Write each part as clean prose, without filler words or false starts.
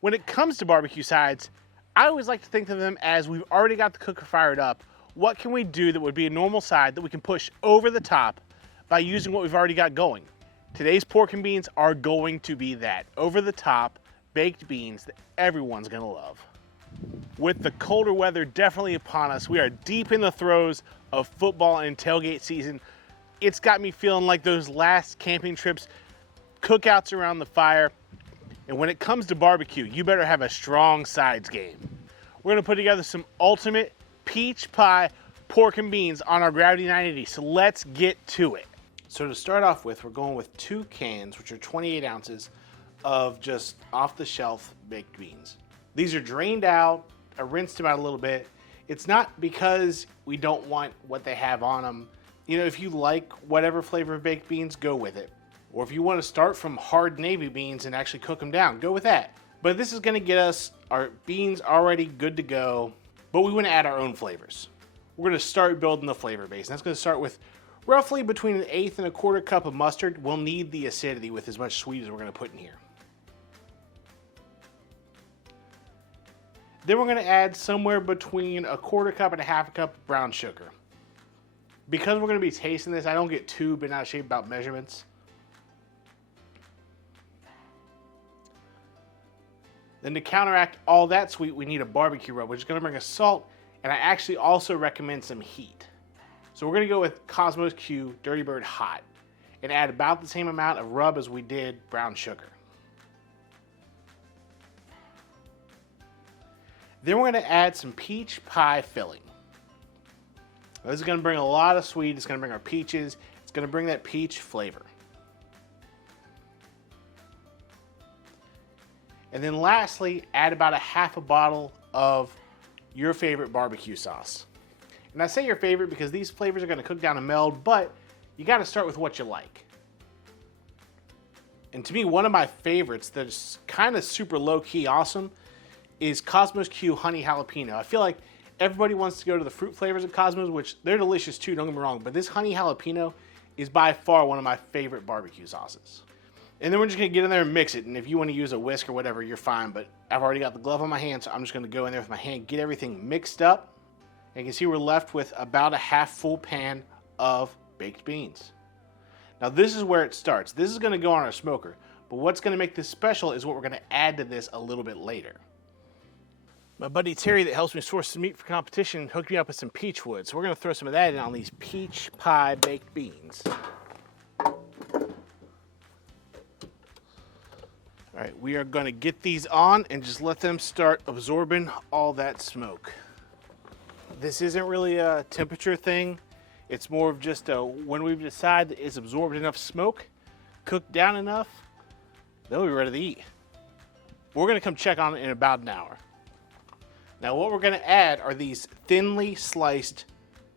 When it comes to barbecue sides, I always like to think of them as we've already got the cooker fired up. What can we do that would be a normal side that we can push over the top by using what we've already got going? Today's pork and beans are going to be that over the top baked beans that everyone's gonna love. With the colder weather definitely upon us, we are deep in the throes of football and tailgate season. It's got me feeling like those last camping trips, cookouts around the fire. And when it comes to barbecue, you better have a strong sides game. We're gonna put together some ultimate peach pie pork and beans on our Gravity 980, so let's get to it. So to start off with, we're going with 2 cans, which are 28 ounces of just off-the-shelf baked beans. These are drained out, I rinsed them out a little bit. It's not because we don't want what they have on them. You know, if you like whatever flavor of baked beans, go with it. Or if you want to start from hard navy beans and actually cook them down, go with that. But this is going to get us our beans already good to go, but we want to add our own flavors. We're going to start building the flavor base. And that's going to start with roughly between 1/8 and 1/4 cup of mustard. We'll need the acidity with as much sweet as we're going to put in here. Then we're going to add somewhere between 1/4 cup and 1/2 cup of brown sugar. Because we're going to be tasting this, I don't get too bent out of shape about measurements. Then to counteract all that sweet, we need a barbecue rub, which is going to bring us salt, and I actually also recommend some heat. So we're going to go with Cosmos Q Dirty Bird Hot and add about the same amount of rub as we did brown sugar. Then we're going to add some peach pie filling. Now, this is going to bring a lot of sweet. It's going to bring our peaches. It's going to bring that peach flavor. And then lastly, add about 1/2 bottle of your favorite barbecue sauce. And I say your favorite because these flavors are going to cook down and meld, but you got to start with what you like. And to me, one of my favorites that's kind of super low-key awesome is Cosmos Q Honey Jalapeno. I feel like everybody wants to go to the fruit flavors of Cosmos, which they're delicious too, don't get me wrong, but this Honey Jalapeno is by far one of my favorite barbecue sauces. And then we're just gonna get in there and mix it, and if you wanna use a whisk or whatever, you're fine, but I've already got the glove on my hand, so I'm just gonna go in there with my hand, get everything mixed up, and you can see we're left with about a 1/2 full pan of baked beans. Now this is where it starts. This is gonna go on our smoker, but what's gonna make this special is what we're gonna add to this a little bit later. My buddy Terry that helps me source some meat for competition hooked me up with some peach wood, so we're gonna throw some of that in on these peach pie baked beans. All right, we are gonna get these on and just let them start absorbing all that smoke. This isn't really a temperature thing. It's more of just when we decide that it's absorbed enough smoke, cooked down enough, then we'll be ready to eat. We're gonna come check on it in about an hour. Now what we're gonna add are these thinly sliced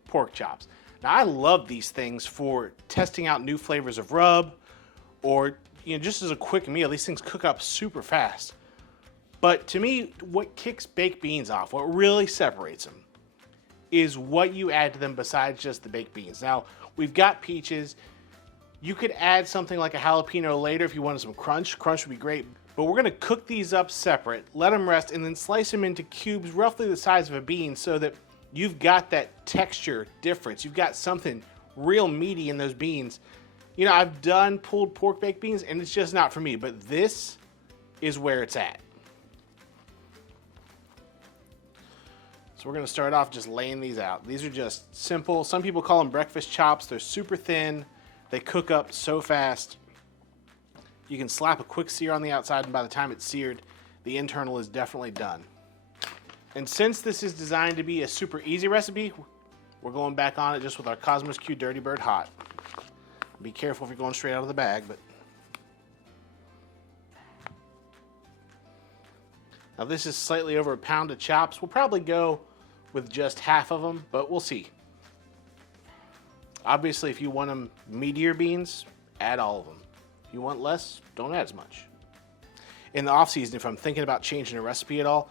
pork chops. Now I love these things for testing out new flavors of rub, or just as a quick meal. These things cook up super fast. But to me, what kicks baked beans off, what really separates them, is what you add to them besides just the baked beans. Now, we've got peaches. You could add something like a jalapeno later if you wanted some crunch. Crunch would be great. But we're gonna cook these up separate, let them rest, and then slice them into cubes roughly the size of a bean so that you've got that texture difference. You've got something real meaty in those beans. You know, I've done pulled pork baked beans, and it's just not for me, but this is where it's at. So we're gonna start off just laying these out. These are just simple. Some people call them breakfast chops. They're super thin. They cook up so fast. You can slap a quick sear on the outside, and by the time it's seared, the internal is definitely done. And since this is designed to be a super easy recipe, we're going back on it just with our Cosmos Q Dirty Bird Hot. Be careful if you're going straight out of the bag, but. Now this is slightly over a pound of chops. We'll probably go with just 1/2 of them, but we'll see. Obviously, if you want them meatier beans, add all of them. If you want less, don't add as much. In the off season, if I'm thinking about changing a recipe at all,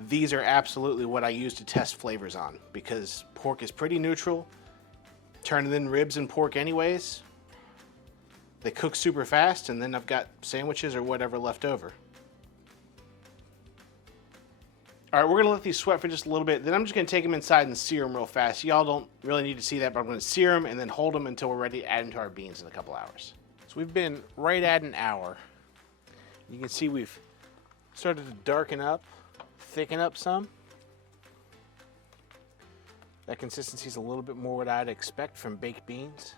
these are absolutely what I use to test flavors on, because pork is pretty neutral. Turning in ribs and pork anyways. They cook super fast, and then I've got sandwiches or whatever left over. All right, we're gonna let these sweat for just a little bit. Then I'm just gonna take them inside and sear them real fast. Y'all don't really need to see that, but I'm gonna sear them and then hold them until we're ready to add them to our beans in a couple hours. So we've been right at an hour. You can see we've started to darken up, thicken up some. That consistency is a little bit more what I'd expect from baked beans.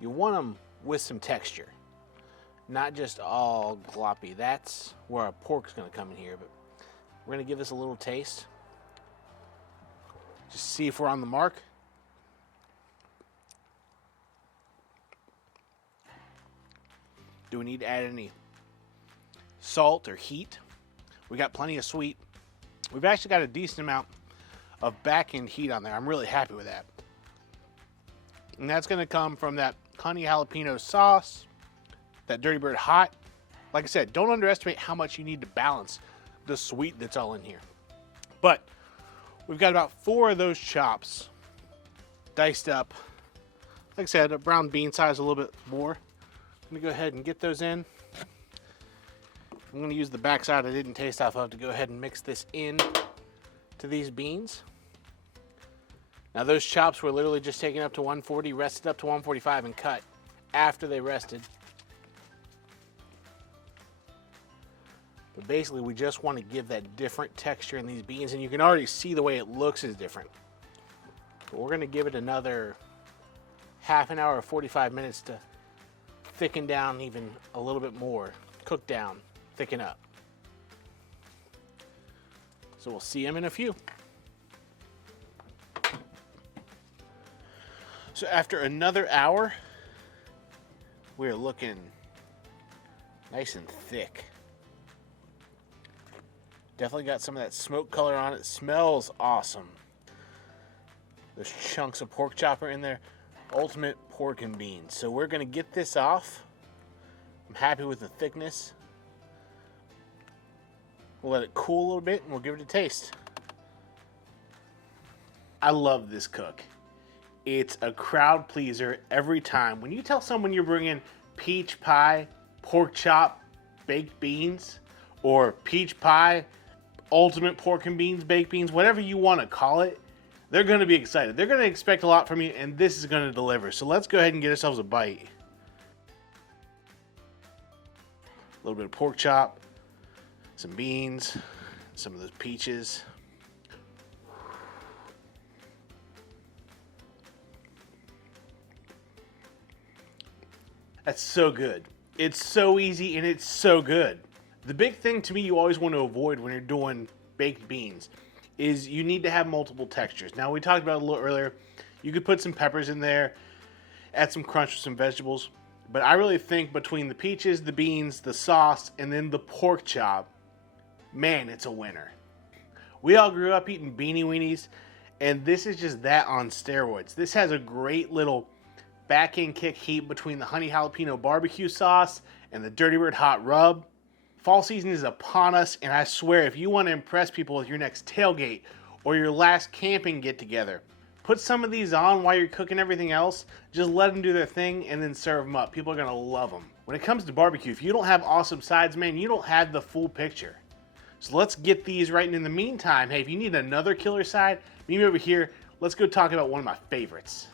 You want them with some texture, not just all gloppy. That's where our pork's gonna come in here, but we're gonna give this a little taste. Just see if we're on the mark. Do we need to add any salt or heat? We got plenty of sweet. We've actually got a decent amount of back-end heat on there. I'm really happy with that. And that's gonna come from that honey jalapeno sauce, that Dirty Bird hot. Like I said, don't underestimate how much you need to balance the sweet that's all in here. But we've got about 4 of those chops diced up. Like I said, a brown bean size, a little bit more. I'm gonna go ahead and get those in. I'm gonna use the backside I didn't taste off of to go ahead and mix this in to these beans. Now those chops were literally just taken up to 140, rested up to 145 and cut after they rested. But basically we just want to give that different texture in these beans, and you can already see the way it looks is different. But we're gonna give it another half an hour or 45 minutes to thicken down even a little bit more, cook down, thicken up. So we'll see them in a few. So after another hour, we're looking nice and thick. Definitely got some of that smoke color on it. Smells awesome. There's chunks of pork chopper in there. Ultimate pork and beans. So we're gonna get this off. I'm happy with the thickness. We'll let it cool a little bit and we'll give it a taste. I love this cook. It's a crowd pleaser every time. When you tell someone you're bringing peach pie, pork chop, baked beans, or peach pie, ultimate pork and beans, baked beans, whatever you want to call it, they're going to be excited. They're going to expect a lot from you, and this is going to deliver. So let's go ahead and get ourselves a bite. A little bit of pork chop, some beans, some of those peaches. That's so good. It's so easy and it's so good. The big thing to me you always want to avoid when you're doing baked beans is you need to have multiple textures. Now we talked about it a little earlier. You could put some peppers in there, add some crunch with some vegetables. But I really think between the peaches, the beans, the sauce, and then the pork chop, man, it's a winner. We all grew up eating Beanie Weenies, and this is just that on steroids. This has a great little back-end kick heat between the honey jalapeno barbecue sauce and the Dirty Bird hot rub. Fall season is upon us, and I swear if you want to impress people with your next tailgate or your last camping get-together, put some of these on while you're cooking everything else. Just let them do their thing and then serve them up. People are going to love them. When it comes to barbecue, if you don't have awesome sides, man, you don't have the full picture. So let's get these right. And in the meantime, hey, if you need another killer side, meet me over here. Let's go talk about one of my favorites.